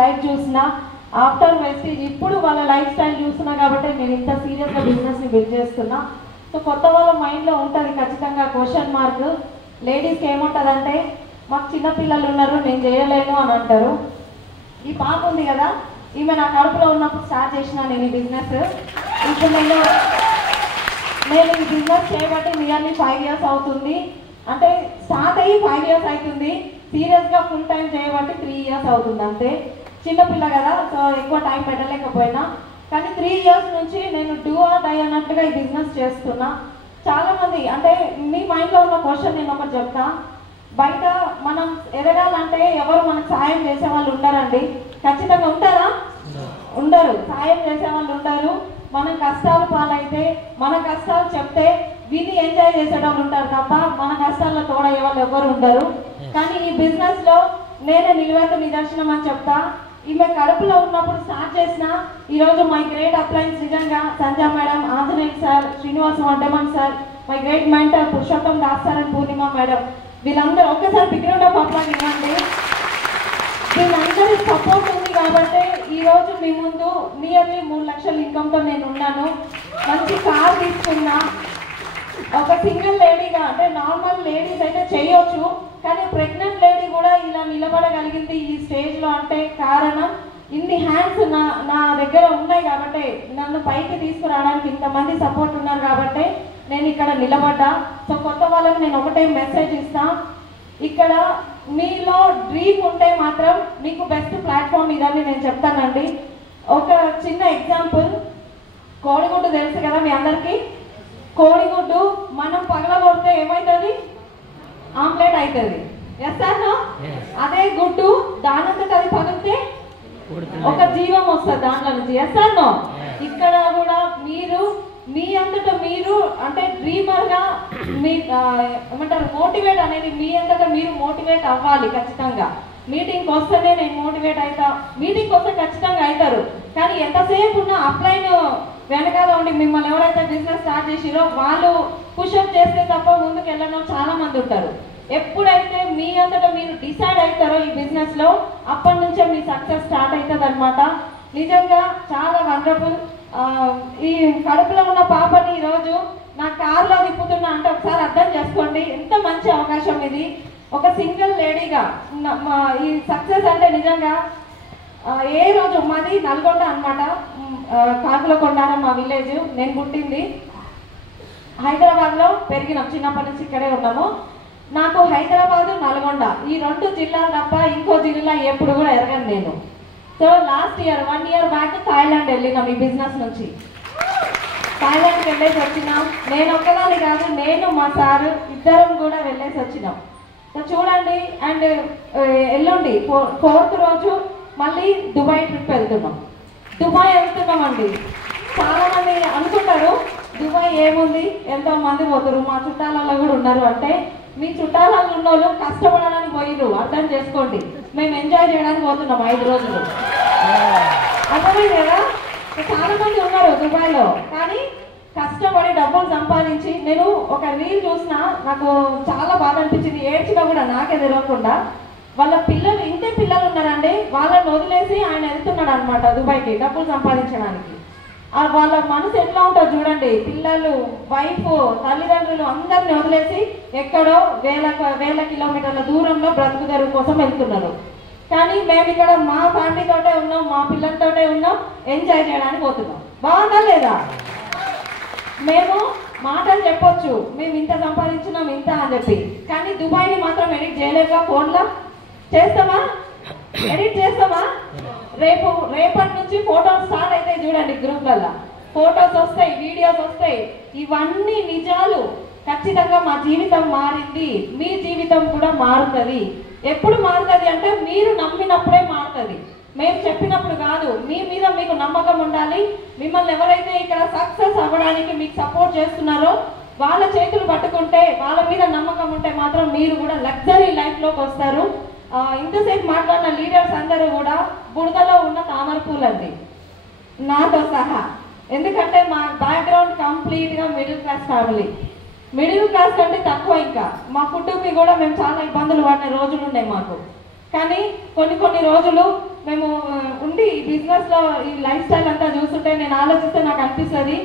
Life చూసినా, after Vestige ఇప్పుడు వాళ్ళ లైఫ్ స్టైల్ చూస్తున్నా కాబట్టి నేను ఇంత సీరియస్గా బిజినెస్ని బిల్డ్ చేస్తున్నా. సో కొత్త వాళ్ళ మైండ్లో ఉంటుంది ఖచ్చితంగా క్వశ్చన్ మార్క్. లేడీస్కి ఏముంటుందంటే మాకు చిన్నపిల్లలు ఉన్నారు నేను చేయలేను అని అంటారు. ఈ పాప ఉంది కదా, ఈమె నా కడుపులో ఉన్నప్పుడు స్టార్ట్ చేసిన నేను ఈ బిజినెస్. ఇప్పుడు నేను ఈ బిజినెస్ చేయబట్టి నియర్లీ 5 years అవుతుంది. అంటే స్టార్ట్ అయ్యి 5 years అవుతుంది, సీరియస్గా ఫుల్ టైం చేయబట్టి 3 years అవుతుంది అంతే. చిన్నపిల్ల కదా, సో ఎక్కువ టైం పెట్టలేకపోయినా, కానీ 3 years నుంచి నేను డూ ఆర్ డై అన్నట్టుగా ఈ బిజినెస్ చేస్తున్నా. చాలామంది అంటే మీ మైండ్లో ఉన్న క్వశ్చన్ నేను ఒకటి చెప్తా. బయట మనం ఎదగాలంటే ఎవరు మనకు సాయం చేసే వాళ్ళు ఉండరండి. ఖచ్చితంగా ఉంటారా? ఉండరు. సాయం చేసే వాళ్ళు ఉండరు. మనం కష్టాలు పాలైతే మన కష్టాలు చెప్తే విని ఎంజాయ్ చేసేటోళ్ళు ఉంటారు తప్ప మన కష్టాల్లో తోడయ్యే వాళ్ళు ఎవరు ఉండరు. కానీ ఈ బిజినెస్లో నేనే నిలువెత్తు నిదర్శనం అని చెప్తా. ఈమె కడుపులో ఉన్నప్పుడు స్టార్ట్ చేసిన ఈరోజు మై గ్రేట్ అప్లయన్స్ నిజంగా సంజయ్ మేడం, ఆంజనేయ సార్, శ్రీనివాస్ వంటమన్ sir, my great mentor Purushottam Das sir and Purnima madam, వీళ్ళందరూ ఒక్కసారి బిగ్రౌండ్ ఆఫ్ అప్లాజ్ ఇవ్వండి. వీళ్ళందరి సపోర్ట్ ఉంది కాబట్టి ఈరోజు మీ ముందు నియర్లీ 3 లక్షల ఇన్కమ్తో నేను ఉన్నాను. మంచి కార్ తీసుకున్నా. ఒక సింగిల్ లేడీగా అంటే నార్మల్ లేడీస్ అయితే చేయొచ్చు, కానీ ప్రెగ్నెంట్ లేడీ కూడా ఇలా నిలబడగలిగింది ఈ స్టేజ్లో అంటే కారణం ఇన్ని హ్యాండ్స్ నా దగ్గర ఉన్నాయి కాబట్టి, నన్ను పైకి తీసుకురావడానికి ఇంతమంది సపోర్ట్ ఉన్నారు కాబట్టి నేను ఇక్కడ నిలబడ్డా. సో కొత్త వాళ్ళకి నేను ఒకటే మెసేజ్ ఇస్తా, ఇక్కడ మీలో డ్రీమ్ ఉంటే మాత్రం మీకు బెస్ట్ ప్లాట్ఫామ్ ఇదని నేను చెప్తానండి. ఒక చిన్న ఎగ్జాంపుల్, కోడిగుడ్డు తెలుసు కదా మీ అందరికీ. కోడిగుడ్డు మనం పగలగొడితే ఏమవుతుంది? ఆమ్లెట్ అవుతుంది. Yes sir no? అదే గుడ్డు దానంతట అది పగిలితే ఒక జీవం వస్తుంది దాంట్లో నుంచి. Yes sir no? ఇక్కడ కూడా మీరు మీ అంతటా మీరు అంటే డ్రీమర్గా మీ ఏమంటారు మోటివేట్ అనేది మీ అంతటా మీరు మోటివేట్ అవ్వాలి ఖచ్చితంగా. మీటింగ్కి వస్తేనే నేను మోటివేట్ అవుతా, మీటింగ్కి వస్తే ఖచ్చితంగా అవుతారు. కానీ ఎంతసేపు ఉన్న అప్లైన్ వెనకాల ఉండి మిమ్మల్ని ఎవరైతే బిజినెస్ స్టార్ట్ చేసిరో వాళ్ళు పుషప్ చేస్తే తప్ప ముందుకు వెళ్ళడం చాలా మంది ఉంటారు. ఎప్పుడైతే మీ అంతటా మీరు డిసైడ్ అవుతారో ఈ బిజినెస్లో అప్పటి నుంచే మీ సక్సెస్ స్టార్ట్ అవుతుంది అనమాట. నిజంగా చాలా వండర్ఫుల్. ఈ కడుపులో ఉన్న పాపని ఈరోజు నా కార్లో తిప్పుతున్నా అంటే ఒకసారి అర్థం చేసుకోండి ఎంత మంచి అవకాశం ఇది. ఒక సింగిల్ లేడీగా ఈ సక్సెస్ అంటే నిజంగా ఏ రోజు మాది నల్గొండ అనమాట, కాకులకొండారం మా విలేజ్. నేను పుట్టింది హైదరాబాద్లో, పెరిగినాం, చిన్నప్పటి నుంచి ఇక్కడే ఉన్నాము. నాకు హైదరాబాదు, నల్గొండ ఈ 2 జిల్లాలు తప్ప ఇంకో జిల్లా ఎప్పుడు కూడా ఎరగను నేను. So last year 1 year back Thailand వెళ్ళినాం ఈ బిజినెస్ నుంచి. థాయిలాండ్కి వెళ్ళేసి వచ్చినాం. నేను ఒక్కదాన్ని కాదు, నేను మా సారు ఇద్దరం కూడా వెళ్ళేసి వచ్చినాం. సో చూడండి. అండ్ ఎల్లుండి 4th రోజు మళ్ళీ దుబాయ్ ట్రిప్ వెళ్తున్నాం. దుబాయ్ వెళ్తున్నామండి. చాలామంది అనుకుంటారు దుబాయ్ ఏముంది ఎంతో మంది పోతారు, మా చుట్టాలలో కూడా ఉన్నారు అంటే, మీ చుట్టాలలో ఉన్న వాళ్ళు కష్టపడడానికి పోయిరు అర్థం చేసుకోండి. మేము ఎంజాయ్ చేయడానికి పోతున్నాం 5 రోజులు. అర్థమైంది కదా? చాలా మంది ఉన్నారు దుబాయ్లో, కానీ కష్టపడి డబ్బులు సంపాదించి. నేను ఒక రీల్ చూసినా నాకు చాలా బాధ అనిపించింది, ఏడ్చినా కూడా నాకే తెలియకుండా. వాళ్ళ పిల్లలు ఇంతే పిల్లలు ఉన్నారండి, వాళ్ళని వదిలేసి ఆయన వెళ్తున్నాడు అనమాట దుబాయ్కి డబ్బులు సంపాదించడానికి. వాళ్ళ మనసు ఎట్లా ఉంటుందో చూడండి. పిల్లలు, వైఫ్, తల్లిదండ్రులు అందరిని వదిలేసి ఎక్కడో వేల కిలోమీటర్ల దూరంలో బ్రతుకు తెరువు కోసం వెళ్తున్నారు. కానీ మేము ఇక్కడ మా ఫ్యామిలీతోటే ఉన్నాం, మా పిల్లలతోటే ఉన్నాం, ఎంజాయ్ చేయడానికి పోతున్నాం. బాగుందా లేదా? మేము మాటలు చెప్పొచ్చు మేము ఇంత సంపాదించినాం ఇంత అని చెప్పి, కానీ దుబాయ్ని మాత్రం ఎడిట్ చేయలేక ఫోన్లో చేస్తామా? ఎడిట్ చేస్తామా? రేపటి నుంచి ఫోటోస్ స్టార్ట్ అవుతాయి చూడండి, గ్రూప్లలో ఫోటోస్ వస్తాయి, వీడియోస్ వస్తాయి. ఇవన్నీ నిజాలు. ఖచ్చితంగా మా జీవితం మారింది, మీ జీవితం కూడా మారుతుంది. ఎప్పుడు మారుతుంది అంటే మీరు నమ్మినప్పుడే మారుతుంది, మేము చెప్పినప్పుడు కాదు. మీ మీద మీకు నమ్మకం ఉండాలి. మిమ్మల్ని ఎవరైతే ఇక్కడ సక్సెస్ అవ్వడానికి మీకు సపోర్ట్ చేస్తున్నారో వాళ్ళ చేతులు పట్టుకుంటే, వాళ్ళ మీద నమ్మకం ఉంటే మాత్రం మీరు కూడా లగ్జరీ లైఫ్లోకి వస్తారు. ఇంతసేపు మాట్లాడిన లీడర్స్ అందరూ కూడా బురదలో ఉన్న తామర పూలండి నాతో సహా. ఎందుకంటే మా బ్యాక్గ్రౌండ్ కంప్లీట్గా middle class family. Middle class కంటే తక్కువ. ఇంకా మా ఫుడ్కి కూడా మేము చాలా ఇబ్బందులు పడిన రోజులు ఉన్నాయి మాకు. కానీ కొన్ని రోజులు మేము ఉండి ఈ బిజినెస్లో ఈ లైఫ్ స్టైల్ అంతా చూస్తుంటే నేను ఆలోచిస్తే నాకు అనిపిస్తుంది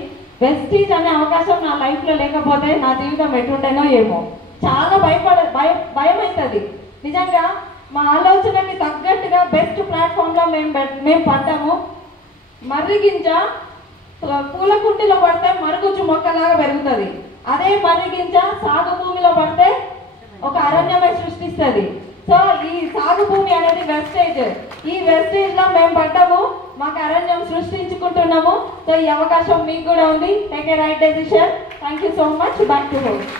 వెస్టీజ్ అనే అవకాశం నా లైఫ్లో లేకపోతే నా జీవితం ఎటుండేనో ఏమో. చాలా భయం అవుతుంది నిజంగా. మా ఆలోచనకి తగ్గట్టుగా బెస్ట్ ప్లాట్ఫామ్లో మేము పడ్డాము. మర్రి గింజ పూల కుంటిలో పడితే మరుగుజ్జు మొక్కలాగా పెరుగుతుంది. అదే మర్రి గింజ సాగు భూమిలో పడితే ఒక అరణ్యమై సృష్టిస్తుంది. సో ఈ సాగు భూమి అనేది వెస్టేజ్. ఈ వెస్టేజ్ లో మేము పడ్డాము, మాకు అరణ్యం సృష్టించుకుంటున్నాము. సో ఈ అవకాశం మీకు కూడా ఉంది. Take a right decision. Thank you so much. Back to host.